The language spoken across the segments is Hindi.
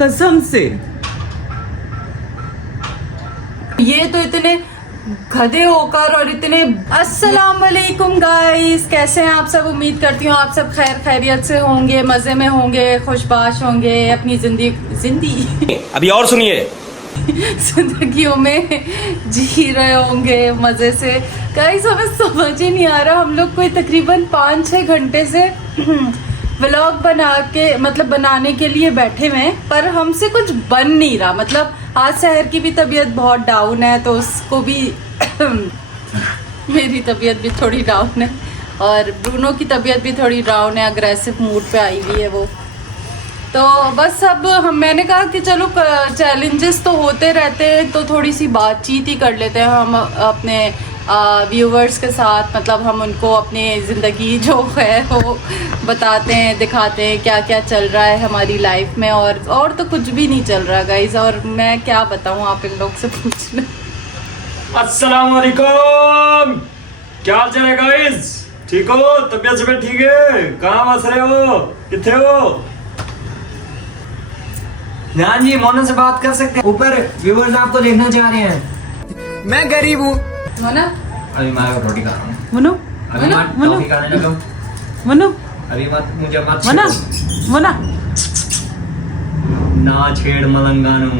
कसम से। ये तो इतने गधे होकर और इतने। अस्सलाम वालेकुम गाइस, कैसे हैं आप सब? उम्मीद करती हूँ आप सब खैर खैरियत से होंगे, मजे में होंगे, खुशबाश होंगे, अपनी जिंदगी अभी और सुनिए जिंदगियों में जी रहे होंगे मजे से। गाइस हमें समझ ही नहीं आ रहा, हम लोग कोई तकरीबन 5-6 घंटे से व्लॉग बनाने के लिए बैठे हुए हैं, पर हमसे कुछ बन नहीं रहा। मतलब आज शहर की भी तबीयत बहुत डाउन है, तो उसको भी मेरी तबीयत भी थोड़ी डाउन है और ब्रूनो की तबीयत भी थोड़ी डाउन है, अग्रेसिव मूड पे आई हुई है वो। तो बस अब मैंने कहा कि चलो चैलेंजेस तो होते रहते हैं, तो थोड़ी सी बातचीत ही कर लेते हैं हम अपने व्यूवर्स के साथ। मतलब हम उनको अपनी ज़िंदगी जो है वो बताते हैं, दिखाते हैं क्या क्या चल रहा है हमारी लाइफ में, और तो कुछ भी नहीं चल रहा गाइज। और मैं क्या बताऊँ, आप इन लोग से पूछना। अस्सलाम वालेकुम, क्या हाल चाल है गाइस? ठीक हो? तबीयत सब ठीक है? कहाँ बस रहे हो? किथे हो? ध्यान जी, मोना से बात कर सकते हैं? ऊपर व्यूअर्स आपको देखना चाह रहे हैं। मैं गरीब हूँ। मोना, अभी मैं रोटी खा रहा हूँ। मनो अभी मैं टॉफी खाने लगा हूँ। मनो अभी मुझे मत मना छेड़ो। मना ना छेड़ मलंगानू।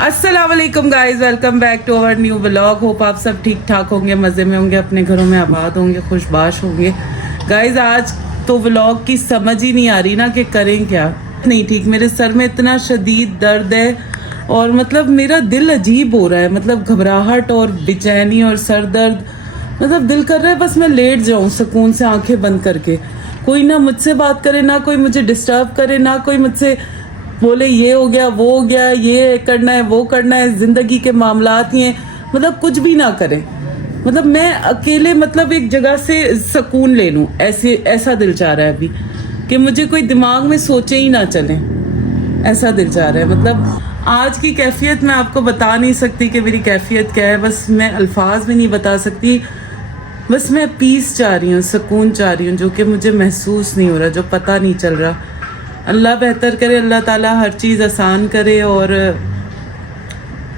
अस्सलाम वालेकुम guys, welcome back to our new vlog. Hope आप सब ठीक ठाक होंगे, मज़े में होंगे, अपने घरों में आबाद होंगे, खुशबाश होंगे। गाइस आज तो व्लॉग की समझ ही नहीं आ रही ना कि करें क्या। नहीं ठीक, मेरे सर में इतना शदीद दर्द है और मतलब मेरा दिल अजीब हो रहा है। मतलब घबराहट और बेचैनी और सर दर्द, मतलब दिल कर रहा है बस मैं लेट जाऊं सुकून से आंखें बंद करके। कोई ना मुझसे बात करे, ना कोई मुझे डिस्टर्ब करे, ना कोई मुझसे बोले ये हो गया वो हो गया, ये करना है वो करना है, जिंदगी के मामलात ही हैं, मतलब कुछ भी ना करे। मतलब मैं अकेले मतलब एक जगह से सुकून ले लूं, ऐसा दिल चाह रहा है अभी कि मुझे कोई दिमाग में सोचे ही ना चले, ऐसा दिल चाह रहा है। मतलब आज की कैफियत मैं आपको बता नहीं सकती कि मेरी कैफियत क्या है, बस मैं अल्फाज में नहीं बता सकती। बस मैं पीस चाह रही हूँ, सुकून चाह रही हूँ, जो कि मुझे महसूस नहीं हो रहा, जो पता नहीं चल रहा। अल्लाह बेहतर करे, अल्लाह ताला हर चीज़ आसान करे और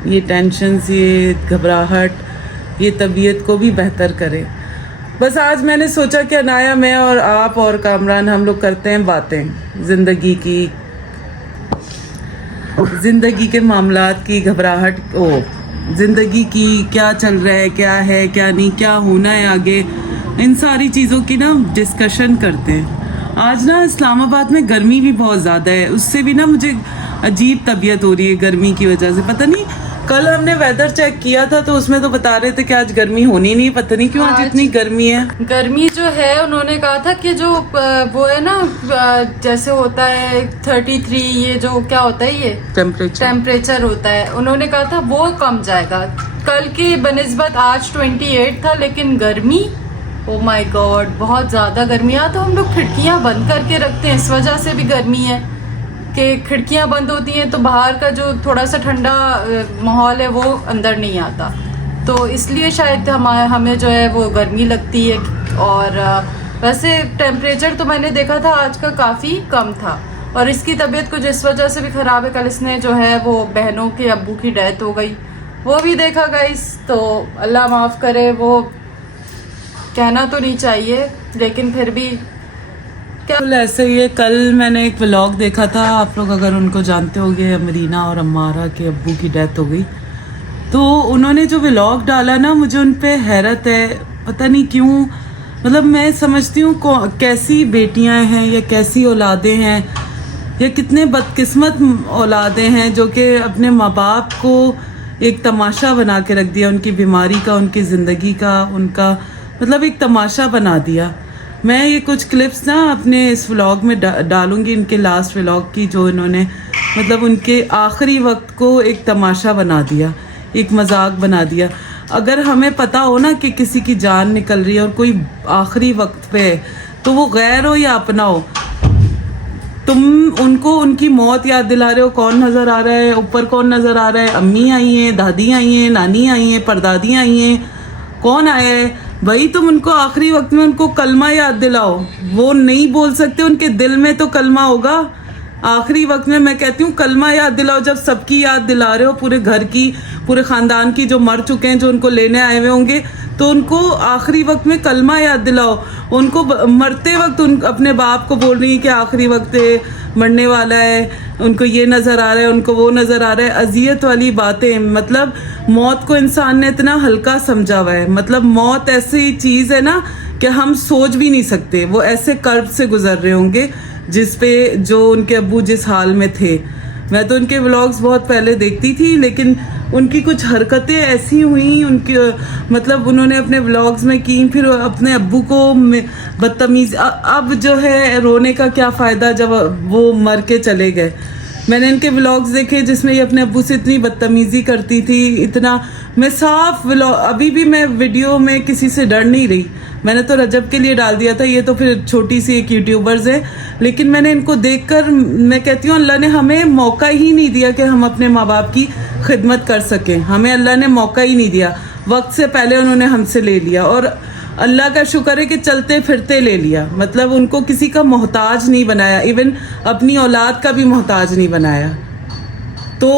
ये टेंशन, ये घबराहट, ये तबीयत को भी बेहतर करे। बस आज मैंने सोचा कि अनाया, मैं और आप और कामरान हम लोग करते हैं बातें ज़िंदगी के मामलात की, घबराहट ज़िंदगी की, क्या चल रहा है, क्या है क्या नहीं, क्या होना है आगे, इन सारी चीज़ों की ना डिस्कशन करते हैं। आज ना इस्लामाबाद में गर्मी भी बहुत ज़्यादा है, उससे भी ना मुझे अजीब तबीयत हो रही है गर्मी की वजह से। पता नहीं, कल हमने वेदर चेक किया था तो उसमें तो बता रहे थे कि आज गर्मी होनी नहीं, पता नहीं क्यों आज इतनी गर्मी है। गर्मी जो है, उन्होंने कहा था कि जो वो है ना, जैसे होता है 33, ये जो क्या होता है, ये टेम्परेचर होता है, उन्होंने कहा था वो कम जाएगा। कल की बनिस्बत आज 28 था, लेकिन गर्मी, ओ माय गॉड, बहुत ज्यादा गर्मी है। तो हम लोग खिड़कियां बंद करके रखते हैं, इस वजह से भी गर्मी है कि खिड़कियां बंद होती हैं तो बाहर का जो थोड़ा सा ठंडा माहौल है वो अंदर नहीं आता, तो इसलिए शायद हमें जो है वो गर्मी लगती है। और वैसे टेम्परेचर तो मैंने देखा था आज का काफ़ी कम था। और इसकी तबीयत कुछ इस वजह से भी ख़राब है, कल इसने जो है वो बहनों के अब्बू की डेथ हो गई, वो भी देखा गाइस। तो अल्लाह माफ़ करे, वो कहना तो नहीं चाहिए लेकिन फिर भी क्या। ऐसे ही है, कल मैंने एक व्लॉग देखा था, आप लोग अगर उनको जानते होंगे, अमरीना और अम्मारा के अब्बू की डेथ हो गई। तो उन्होंने जो व्लॉग डाला ना, मुझे उन पे हैरत है, पता नहीं क्यों। मतलब मैं समझती हूँ कैसी बेटियां हैं या कैसी औलादें हैं या कितने बदकिस्मत औलादें हैं जो कि अपने माँ बाप को एक तमाशा बना के रख दिया, उनकी बीमारी का, उनकी ज़िंदगी का, उनका मतलब एक तमाशा बना दिया। मैं ये कुछ क्लिप्स ना अपने इस व्लॉग में डालूंगी, इनके लास्ट व्लॉग की, जो इन्होंने मतलब उनके आखिरी वक्त को एक तमाशा बना दिया, एक मजाक बना दिया। अगर हमें पता हो ना कि किसी की जान निकल रही है और कोई आखिरी वक्त पे है, तो वो गैर हो या अपना हो, तुम उनको उनकी मौत याद दिला रहे हो। कौन नज़र आ रहा है ऊपर, कौन नज़र आ रहा है? अम्मी आई हैं, दादी आई हैं, नानी आई हैं, परदादी आई हैं, कौन आया है भाई? तुम उनको आखिरी वक्त में उनको कलमा याद दिलाओ। वो नहीं बोल सकते, उनके दिल में तो कलमा होगा। आखिरी वक्त में मैं कहती हूँ कलमा याद दिलाओ। जब सबकी याद दिला रहे हो, पूरे घर की, पूरे खानदान की जो मर चुके हैं, जो उनको लेने आए हुए होंगे, तो उनको आखिरी वक्त में कलमा याद दिलाओ। उनको मरते वक्त अपने बाप को बोल रही है कि आखिरी वक्त है, मरने वाला है, उनको ये नज़र आ रहा है, उनको वो नज़र आ रहा है। अजियत वाली बातें। मतलब मौत को इंसान ने इतना हल्का समझा हुआ है। मतलब मौत ऐसी चीज़ है ना कि हम सोच भी नहीं सकते। वो ऐसे कर्ब से गुजर रहे होंगे जिस पे जो उनके अब्बू जिस हाल में थे। मैं तो उनके व्लॉग्स बहुत पहले देखती थी, लेकिन उनकी कुछ हरकतें ऐसी हुई उनकी, मतलब उन्होंने अपने व्लॉग्स में की, फिर अपने अब्बू को बदतमीज। अब जो है रोने का क्या फ़ायदा जब वो मर के चले गए। मैंने इनके व्लॉग्स देखे जिसमें ये अपने अब्बू से इतनी बदतमीज़ी करती थी, इतना। मैं साफ व्लॉग, अभी भी मैं वीडियो में किसी से डर नहीं रही। मैंने तो रजब के लिए डाल दिया था, ये तो फिर छोटी सी एक यूट्यूबर्स है, लेकिन मैंने इनको देखकर मैं कहती हूँ अल्लाह ने हमें मौका ही नहीं दिया कि हम अपने माँ बाप की खिदमत कर सकें। हमें अल्लाह ने मौका ही नहीं दिया। वक्त से पहले उन्होंने हमसे ले लिया, और अल्लाह का शुक्र है कि चलते फिरते ले लिया। मतलब उनको किसी का मोहताज नहीं बनाया, इवन अपनी औलाद का भी मोहताज नहीं बनाया। तो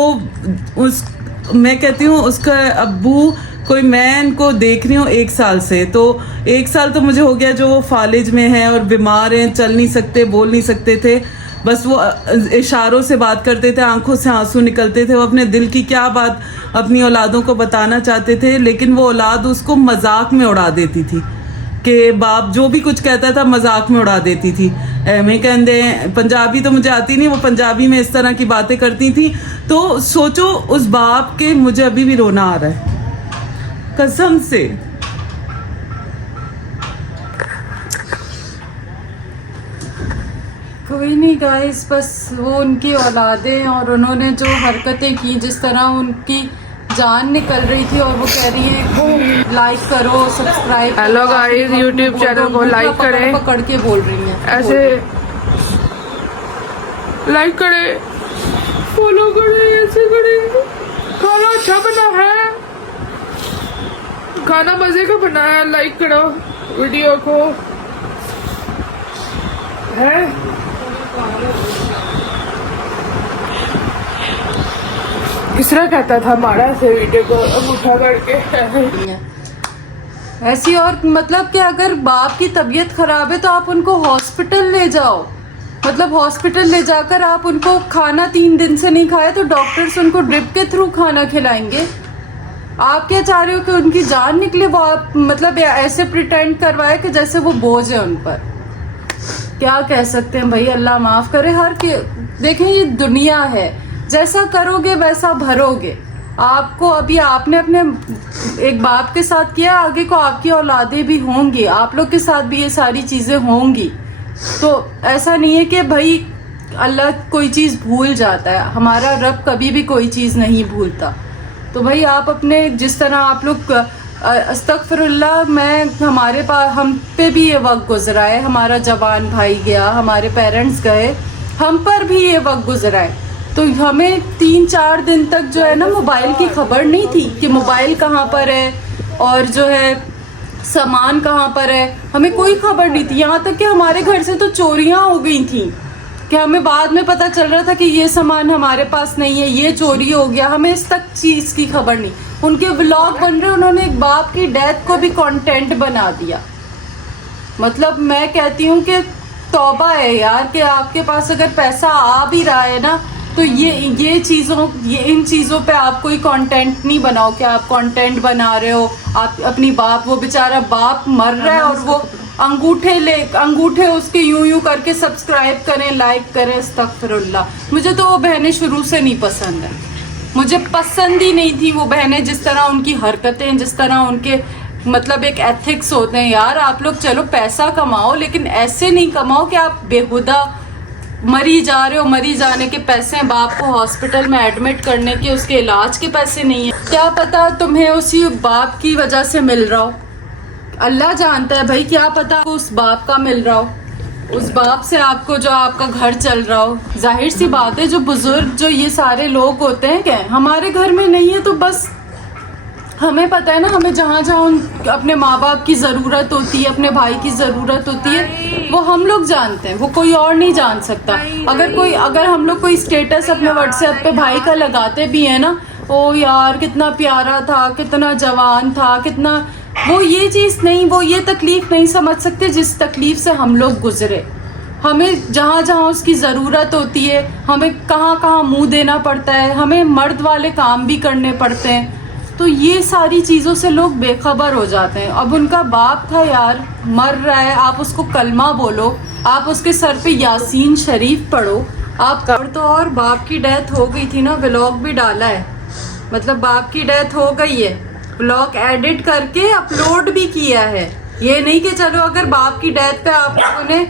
मैं कहती हूँ उसका अब्बू कोई, मैं इनको देख रही हूँ 1 साल से, तो 1 साल तो मुझे हो गया जो वो फालिज में हैं और बीमार हैं, चल नहीं सकते, बोल नहीं सकते थे। बस वो इशारों से बात करते थे, आंखों से आंसू निकलते थे। वो अपने दिल की क्या बात अपनी औलादों को बताना चाहते थे, लेकिन वो औलाद उसको मजाक में उड़ा देती थी कि बाप जो भी कुछ कहता था मजाक में उड़ा देती थी। मैं कहते पंजाबी तो मुझे आती नहीं, वो पंजाबी में इस तरह की बातें करती थी। तो सोचो उस बाप के, मुझे अभी भी रोना आ रहा है कसम से। कोई नहीं गाइस, बस वो उनकी औलादें और उन्होंने जो हरकतें की, जिस तरह उनकी जान निकल रही थी, और वो कह रही है लाइक करो, subscribe. Hello guys, YouTube channel को लाइक करें, पकड़ के बोल रही हैं ऐसे लाइक करें, फॉलो करें, ऐसे करें। खाना अच्छा बना है, खाना मजे का बना है, लाइक करो वीडियो को है। इस तरह कहता था हमारा से वीडियो को उठा करके ऐसी। और मतलब कि अगर बाप की तबीयत खराब है तो आप उनको हॉस्पिटल ले जाओ। मतलब हॉस्पिटल ले जाकर आप उनको, खाना 3 दिन से नहीं खाए तो डॉक्टर्स उनको ड्रिप के थ्रू खाना खिलाएंगे। आप क्या चाह रहे हो कि उनकी जान निकले? वो आप मतलब ऐसे प्रिटेंड करवाए कि जैसे वो बोझ है उन पर। क्या कह सकते हैं भाई, अल्लाह माफ करे। देखें ये दुनिया है, जैसा करोगे वैसा भरोगे। आपको अभी आपने अपने एक बाप के साथ किया, आगे को आपकी औलादें भी होंगी, आप लोग के साथ भी ये सारी चीजें होंगी। तो ऐसा नहीं है कि भाई अल्लाह कोई चीज भूल जाता है, हमारा रब कभी भी कोई चीज नहीं भूलता। तो भाई आप अपने, जिस तरह आप लोग अस्तगफिरुल्लाह, हमारे पास, हम पे भी ये वक्त गुजरा है, हमारा जवान भाई गया, हमारे पेरेंट्स गए, हम पर भी ये वक्त गुजरा है। तो हमें 3-4 दिन तक जो है ना मोबाइल की खबर नहीं थी कि मोबाइल कहाँ पर है और जो है सामान कहाँ पर है, हमें कोई खबर नहीं थी। यहाँ तक कि हमारे घर से तो चोरियां हो गई थी कि हमें बाद में पता चल रहा था कि ये सामान हमारे पास नहीं है, ये चोरी हो गया, हमें इस तक चीज की खबर नहीं। उनके व्लॉग बन रहे, उन्होंने एक बाप की डेथ को भी कंटेंट बना दिया। मतलब मैं कहती हूँ कि तौबा है यार, कि आपके पास अगर पैसा आ भी रहा है ना, तो ये इन चीजों पे आप कोई कंटेंट नहीं बनाओ कि आप कंटेंट बना रहे हो। आप अपनी बाप, वो बेचारा बाप मर रहा है और वो अंगूठे उसके यूं करके सब्सक्राइब करें, लाइक करें। अस्तगफिरुल्लाह। मुझे तो वो बहनें शुरू से नहीं पसंद है, मुझे पसंद ही नहीं थी वो बहनें। जिस तरह उनकी हरकतें, जिस तरह उनके मतलब एक एथिक्स होते हैं यार। आप लोग चलो पैसा कमाओ, लेकिन ऐसे नहीं कमाओ कि आप बेहुदा मरी जा रहे हो। मरी जाने के पैसे हैं, बाप को हॉस्पिटल में एडमिट करने के, उसके इलाज के पैसे नहीं है। क्या पता तुम्हें उसी बाप की वजह से मिल रहा हो, अल्लाह जानता है भाई। क्या पता उस बाप का मिल रहा हो, उस बाप से आपको जो आपका घर चल रहा हो। जाहिर सी बात है, जो बुजुर्ग, जो ये सारे लोग होते हैं, क्या हमारे घर में नहीं है तो बस हमें पता है ना, हमें जहाँ जहाँ अपने माँ बाप की ज़रूरत होती है, अपने भाई की ज़रूरत होती है, वो हम लोग जानते हैं, वो कोई और नहीं जान सकता। अगर हम लोग कोई स्टेटस अपने व्हाट्सएप पे भाई का लगाते भी है ना, ओ यार कितना प्यारा था, कितना जवान था, कितना, वो ये चीज़ नहीं, वो ये तकलीफ नहीं समझ सकते जिस तकलीफ से हम लोग गुजरे। हमें जहाँ जहाँ उसकी ज़रूरत होती है, हमें कहाँ कहाँ मुंह देना पड़ता है, हमें मर्द वाले काम भी करने पड़ते हैं, तो ये सारी चीज़ों से लोग बेखबर हो जाते हैं। अब उनका बाप था यार, मर रहा है, आप उसको कलमा बोलो, आप उसके सर पे यासीन शरीफ पढ़ो, आप कर। तो और बाप की डेथ हो गई थी ना, व्लॉग भी डाला है, मतलब बाप की डेथ हो गई है, व्लॉग एडिट करके अपलोड भी किया है। ये नहीं कि चलो अगर बाप की डेथ पे आप लोगों ने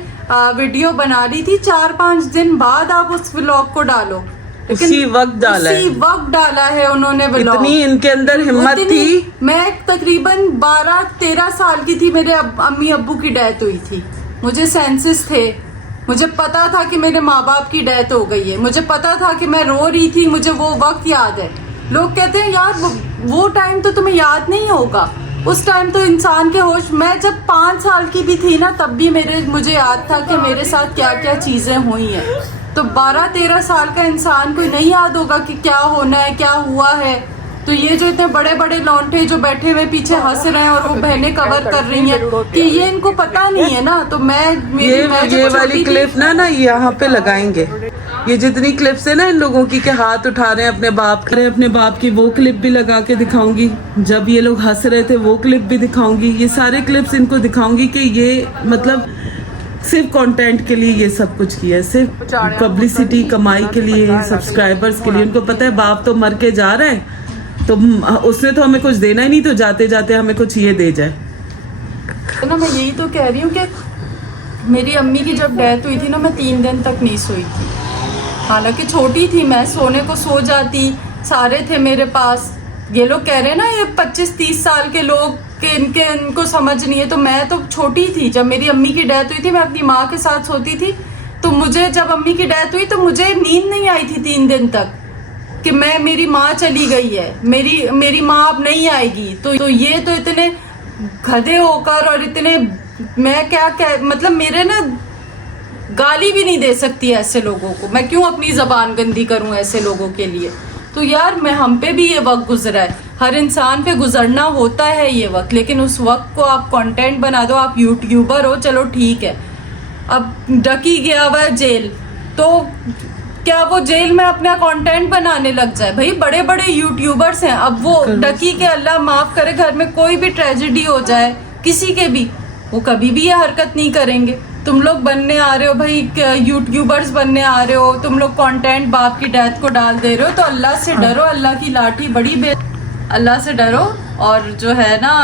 वीडियो बना ली थी, 4-5 दिन बाद आप उस व्लॉग को डालो, उसी वक्त डाला है, उसी वक्त डाला है उन्होंने व्लॉग। इतनी इनके अंदर हिम्मत थी। मैं तकरीबन 12-13 साल की थी, मेरे अम्मी अब्बू की डेथ हुई थी, मुझे सेंसेस थे, मुझे पता था कि मेरे माँ बाप की डेथ हो गई है, मुझे पता था कि मैं रो रही थी, मुझे वो वक्त याद है। लोग कहते हैं यार वो टाइम तो तुम्हें याद नहीं होगा, उस टाइम तो इंसान के होश, मैं जब 5 साल की भी थी ना, तब भी मुझे याद था कि मेरे साथ क्या क्या चीजें हुई हैं। तो 12-13 साल का इंसान को नहीं याद होगा कि क्या होना है, क्या हुआ है। तो ये जो इतने बड़े बड़े लौंडे जो बैठे हुए पीछे हंस रहे हैं और वो बहनें कवर कर रही हैं कि ये इनको पता नहीं है ना, तो ये वाली क्लिप ना यहाँ पे लगाएंगे, ये जितनी क्लिप्स है ना इन लोगों की, के हाथ उठा रहे हैं अपने बाप की, वो क्लिप भी लगा के दिखाऊंगी। जब ये लोग हंस रहे थे वो क्लिप भी दिखाऊंगी, ये सारे क्लिप्स इनको दिखाऊंगी कि ये मतलब सिर्फ कंटेंट के लिए ये सब कुछ किया है, सिर्फ पब्लिसिटी कमाई के लिए, सब्सक्राइबर्स के लिए। उनको पता है बाप तो मर के जा रहा है, तो उसने तो हमें कुछ देना ही नहीं, तो जाते जाते हमें कुछ ये दे जाए ना। मैं यही तो कह रही हूँ कि मेरी अम्मी की जब डेथ हुई थी ना, मैं 3 दिन तक नहीं सोई थी, हालांकि छोटी थी मैं, सोने को सो जाती, सारे थे मेरे पास। ये लोग कह रहे हैं ना ये 25-30 साल के लोग कि इनको समझ नहीं है, तो मैं तो छोटी थी जब मेरी अम्मी की डेथ हुई थी, मैं अपनी माँ के साथ सोती थी। तो मुझे जब अम्मी की डेथ हुई तो मुझे नींद नहीं आई थी 3 दिन तक कि मेरी माँ चली गई है, मेरी माँ अब नहीं आएगी। तो ये तो इतने गधे होकर और इतने, मैं क्या मतलब मेरे ना गाली भी नहीं दे सकती ऐसे लोगों को, मैं क्यों अपनी जबान गंदी करूं ऐसे लोगों के लिए। तो यार हम पे भी ये वक्त गुजरा है, हर इंसान पे गुजरना होता है ये वक्त, लेकिन उस वक्त को आप कंटेंट बना दो। आप यूट्यूबर हो, चलो ठीक है, अब डकी गया हुआ जेल, तो क्या वो जेल में अपना कंटेंट बनाने लग जाए? भाई बड़े बड़े यूट्यूबर्स हैं, अब वो डकी के, अल्लाह माफ करे, घर में कोई भी ट्रेजेडी हो जाए किसी के भी, वो कभी भी ये हरकत नहीं करेंगे। तुम लोग बनने आ रहे हो भाई, यूट्यूबर्स बनने आ रहे हो, तुम लोग कंटेंट बाप की डेथ को डाल दे रहे हो, तो अल्लाह से डरो, अल्लाह की लाठी बड़ी अल्लाह से डरो, और जो है ना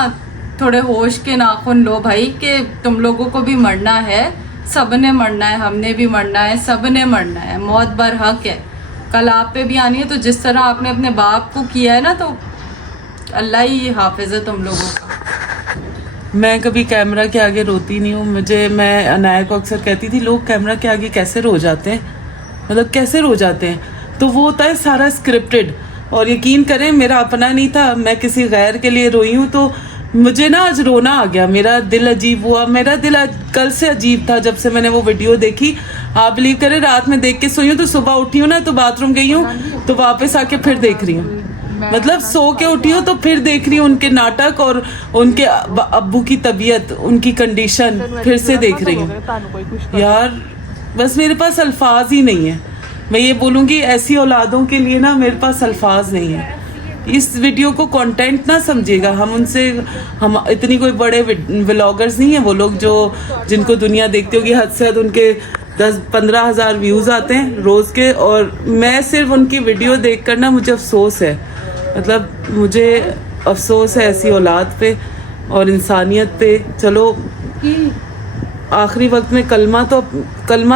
थोड़े होश के नाखून लो भाई, कि तुम लोगों को भी मरना है, सबने मरना है, हमने भी मरना है, सबने मरना है, मौत बरहक है, कल आप पे भी आनी है। तो जिस तरह आपने अपने बाप को किया है ना, तो अल्लाह ही हाफिज है तुम लोगों का। मैं कभी कैमरा के आगे रोती नहीं हूँ। मैं अनाया को अक्सर कहती थी, लोग कैमरा के आगे कैसे रो जाते हैं, मतलब कैसे रो जाते हैं, तो वो होता है सारा स्क्रिप्टेड। और यकीन करें मेरा अपना नहीं था, मैं किसी गैर के लिए रोई हूँ, तो मुझे ना आज रोना आ गया, मेरा दिल अजीब हुआ। मेरा दिल कल से अजीब था जब से मैंने वो वीडियो देखी। आप बिलीव करें, रात में देख के सोई हूँ, तो सुबह उठी हूँ ना, तो बाथरूम गई हूँ, तो वापस आके फिर देख रही हूँ, मतलब सो के उठी हूँ तो फिर देख रही हूँ उनके नाटक और उनके अब्बू की तबीयत, उनकी कंडीशन फिर से देख रही हूँ। यार बस मेरे पास अल्फाज ही नहीं है। मैं ये बोलूँगी ऐसी औलादों के लिए ना मेरे पास अल्फाज नहीं है। इस वीडियो को कंटेंट ना समझिएगा, हम इतनी कोई बड़े व्लॉगर्स नहीं है वो लोग जिनको दुनिया देखती होगी। हद से हद उनके 10-15 हज़ार व्यूज़ आते हैं रोज़ के, और मैं सिर्फ उनकी वीडियो देख कर ना मुझे अफसोस है, मतलब मुझे अफसोस है ऐसी औलाद पे और इंसानियत पे। चलो आखिरी वक्त में कलमा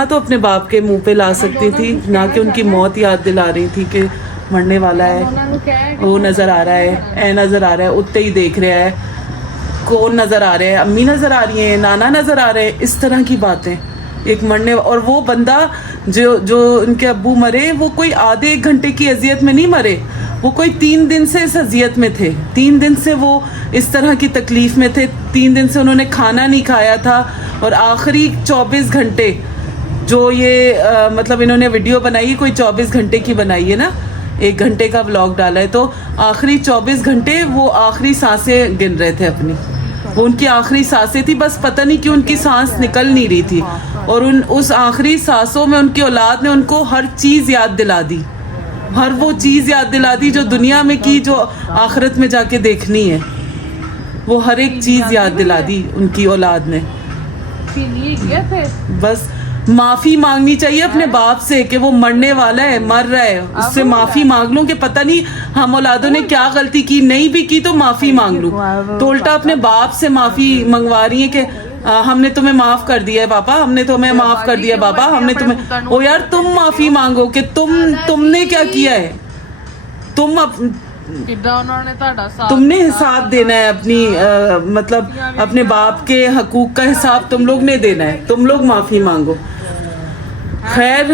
तो अपने बाप के मुंह पे ला सकती थी, ना कि उनकी मौत याद दिला रही थी कि मरने वाला है, वो नज़र आ रहा है, नज़र आ रहा है, उतने ही देख रहा है, कौन नज़र आ रहे हैं, अम्मी नज़र आ रही हैं, नाना नज़र आ रहे हैं, इस तरह की बातें। एक मरने, और वो बंदा जो उनके अब्बू मरे वो कोई आधे एक घंटे की अजियत में नहीं मरे, वो कोई 3 दिन से इस अजियत में थे, 3 दिन से वो इस तरह की तकलीफ में थे, 3 दिन से उन्होंने खाना नहीं खाया था। और आखिरी 24 घंटे जो ये मतलब इन्होंने वीडियो बनाई है, कोई 24 घंटे की बनाई है ना, 1 घंटे का व्लॉग डाला है, तो आखिरी 24 घंटे वो आखिरी सांसें गिन रहे थे अपनी, वो उनकी आखिरी सांसें थी, बस पता नहीं क्यों उनकी सांस निकल नहीं रही थी। और उस आखिरी सांसों में उनकी औलाद ने उनको हर चीज़ याद दिला दी, हर वो चीज़ याद दिला दी जो दुनिया में की, जो आखिरत में जाके देखनी है, वो हर एक चीज़ याद दिला दी उनकी औलाद ने। बस माफी मांगनी चाहिए अपने बाप से कि वो मरने वाला है, मर रहा है, उससे माफी मांग लूं कि पता नहीं हम औलादों ने क्या गलती की, नहीं भी की तो माफी मांग लूं। तो उल्टा अपने बाप से माफी मंगवा रही है कि हमने तुम्हें माफ कर दिया है पापा, हमने तुम्हें माफ कर दिया बाबा, हमने तुम्हें। ओ यार तुम माफी मांगो कि तुमने क्या किया है, तुमने हिसाब देना है अपनी मतलब अपने बाप के हकूक का हिसाब तुम लोग ने देना है, तुम लोग माफी मांगो। खैर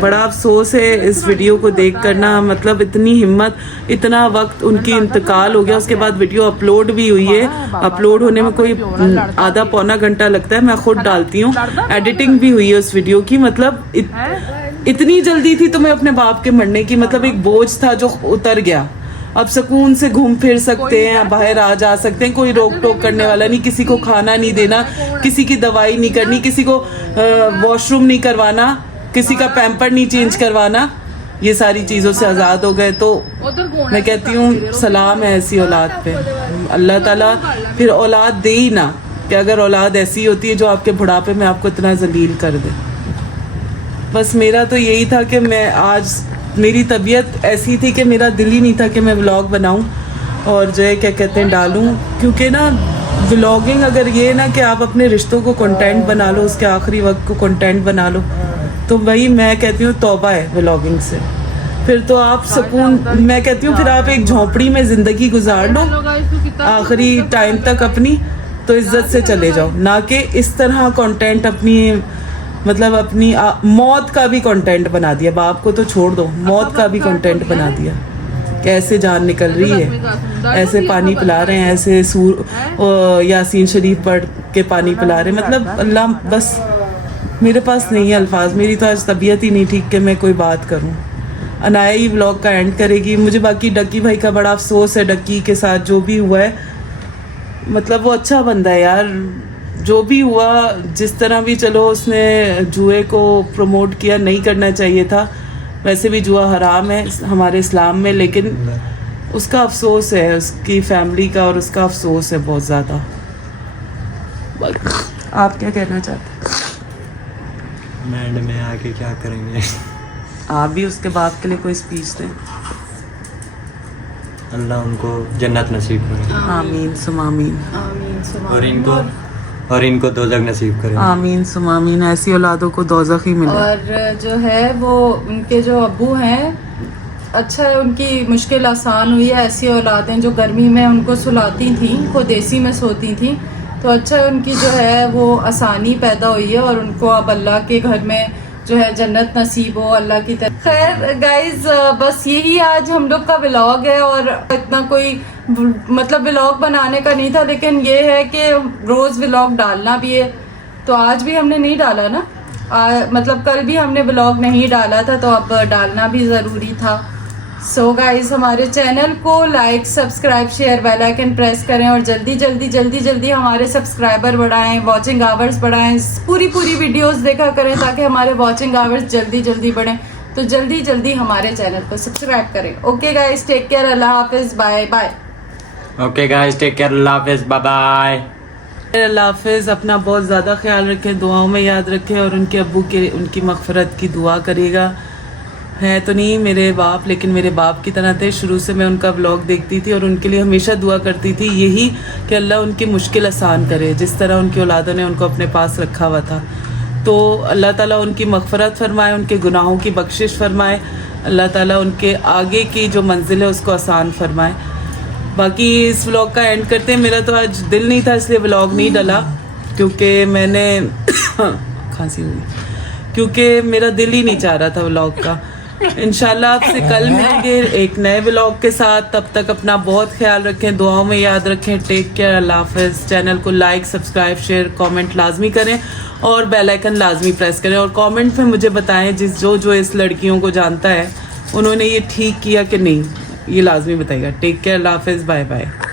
बड़ा अफसोस है इस वीडियो को देख कर ना, मतलब इतनी हिम्मत, इतना वक्त उनकी इंतकाल हो गया, उसके बाद वीडियो अपलोड भी हुई है, अपलोड होने में कोई आधा पौना घंटा लगता है, मैं खुद डालती हूँ, एडिटिंग भी हुई है उस वीडियो की। मतलब इतनी जल्दी थी तुम्हें अपने बाप के मरने की, मतलब एक बोझ था जो उतर गया, अब सुकून से घूम फिर सकते हैं, बाहर आ जा सकते हैं, कोई रोक टोक करने वाला नहीं, किसी को खाना नहीं देना, किसी की दवाई नहीं करनी, किसी को वॉशरूम नहीं करवाना, किसी का पैम्पर नहीं चेंज करवाना, ये सारी चीज़ों से आज़ाद हो गए। तो मैं कहती हूँ सलाम है ऐसी औलाद पे, अल्लाह ताला फिर औलाद दे ही ना, कि अगर औलाद ऐसी होती है जो आपके बुढ़ापे में आपको इतना जलील कर दे। बस मेरा तो यही था कि मैं आज, मेरी तबीयत ऐसी थी कि मेरा दिल ही नहीं था कि मैं व्लॉग बनाऊं और जो है क्या कहते हैं डालूं, क्योंकि ना व्लॉगिंग अगर ये ना कि आप अपने रिश्तों को कंटेंट बना लो, उसके आखिरी वक्त को कंटेंट बना लो, तो वही मैं कहती हूँ तौबा है व्लॉगिंग से। फिर तो आप सुकून, मैं कहती हूँ फिर आप एक झोंपड़ी में ज़िंदगी गुजार लो आखिरी टाइम तक अपनी, तो इज्जत से चले जाओ, ना कि इस तरह कंटेंट अपनी, मतलब अपनी मौत का भी कंटेंट बना दिया। बाप को तो छोड़ दो, मौत का भी कंटेंट बना दिया, कैसे जान निकल रही है, ऐसे पानी पिला रहे हैं, ऐसे यासीन शरीफ पढ़ के पानी पिला रहे हैं, मतलब अल्लाह, बस मेरे पास नहीं है अल्फाज, मेरी तो आज तबीयत ही नहीं ठीक कि मैं कोई बात करूं। अनाया ही व्लॉग का एंड करेगी। मुझे बाकी डक्की भाई का बड़ा अफसोस है, डक्की के साथ जो भी हुआ है, मतलब वो अच्छा बंदा है यार, जो भी हुआ जिस तरह भी, चलो उसने जुए को प्रमोट किया, नहीं करना चाहिए था, वैसे भी जुआ हराम है हमारे इस्लाम में, लेकिन उसका अफसोस है, उसकी फैमिली का, और उसका अफसोस है बहुत ज़्यादा। आप क्या कहना चाहते हैं? मैंड में आके क्या करेंगे? आप भी उसके बाप के लिए कोई स्पीच दें। अल्लाह उनको जन्नत नसीब करे, आमीन सुम आमीन, और इनको दोज़ख नसीब करे, आमीन सुम आमीन। ऐसी औलादों को दोज़ख ही मिले। और जो है वो उनके जो अब्बू हैं, अच्छा है उनकी मुश्किल आसान हुई है। ऐसी औलादें जो गर्मी में उनको सुलाती थी, वो देसी में सोती थी, तो अच्छा है उनकी जो है वो आसानी पैदा हुई है, और उनको अब अल्लाह के घर में जो है जन्नत नसीब हो अल्लाह की तरफ। खैर गाइज, बस यही आज हम लोग का व्लॉग है, और इतना कोई मतलब व्लॉग बनाने का नहीं था, लेकिन ये है कि रोज़ व्लॉग डालना भी है, तो आज भी हमने नहीं डाला ना, मतलब कल भी हमने व्लॉग नहीं डाला था, तो अब डालना भी ज़रूरी था। सो गाइज, हमारे चैनल को like, subscribe, share, bell icon press करें, और जल्दी जल्दी हमारे सब्सक्राइबर बढ़ाएं, वॉचिंग आवर्स बढ़ाएं, पूरी वीडियोस देखा करें ताकि हमारे वॉचिंग आवर्स जल्दी बढ़ें। तो जल्दी हमारे चैनल को सब्सक्राइब करें। ओके गाइज, टेक केयर, अल्लाह हाफिज, bye bye. Okay guys, take care, अल्लाह हाफिज, बाय बाय। अल्लाह हाफिज। अपना बहुत ज़्यादा ख्याल रखें, दुआओं में याद रखें, और उनके अब्बू के, उनकी मग़फ़िरत की दुआ करिएगा। हैं तो नहीं मेरे बाप, लेकिन मेरे बाप की तरह थे। शुरू से मैं उनका व्लॉग देखती थी और उनके लिए हमेशा दुआ करती थी, यही कि अल्लाह उनकी मुश्किल आसान करे, जिस तरह उनकी औलादों ने उनको अपने पास रखा हुआ था। तो अल्लाह ताला उनकी मग़फ़िरत फरमाए, उनके गुनाहों की बख्शिश फरमाए, अल्लाह ताला उनके आगे की जो मंजिल है उसको आसान फरमाए। बाकी इस व्लॉग का एंड करते हैं। मेरा तो आज दिल नहीं था इसलिए व्लॉग नहीं डाला, क्योंकि मैंने खांसी हुई, क्योंकि मेरा दिल ही नहीं चाह रहा था व्लॉग का। इंशाल्लाह आपसे कल मिलेंगे एक नए व्लॉग के साथ। तब तक अपना बहुत ख्याल रखें, दुआओं में याद रखें। टेक केयर, अल्लाह हाफिज़। चैनल को लाइक, सब्सक्राइब, शेयर, कमेंट लाजमी करें और बेल आइकन लाजमी प्रेस करें। और कमेंट में मुझे बताएं जो इस लड़कियों को जानता है उन्होंने ये ठीक किया कि नहीं, ये लाजमी बताइएगा। टेक केयर, अल्लाह हाफिज़, बाय बाय।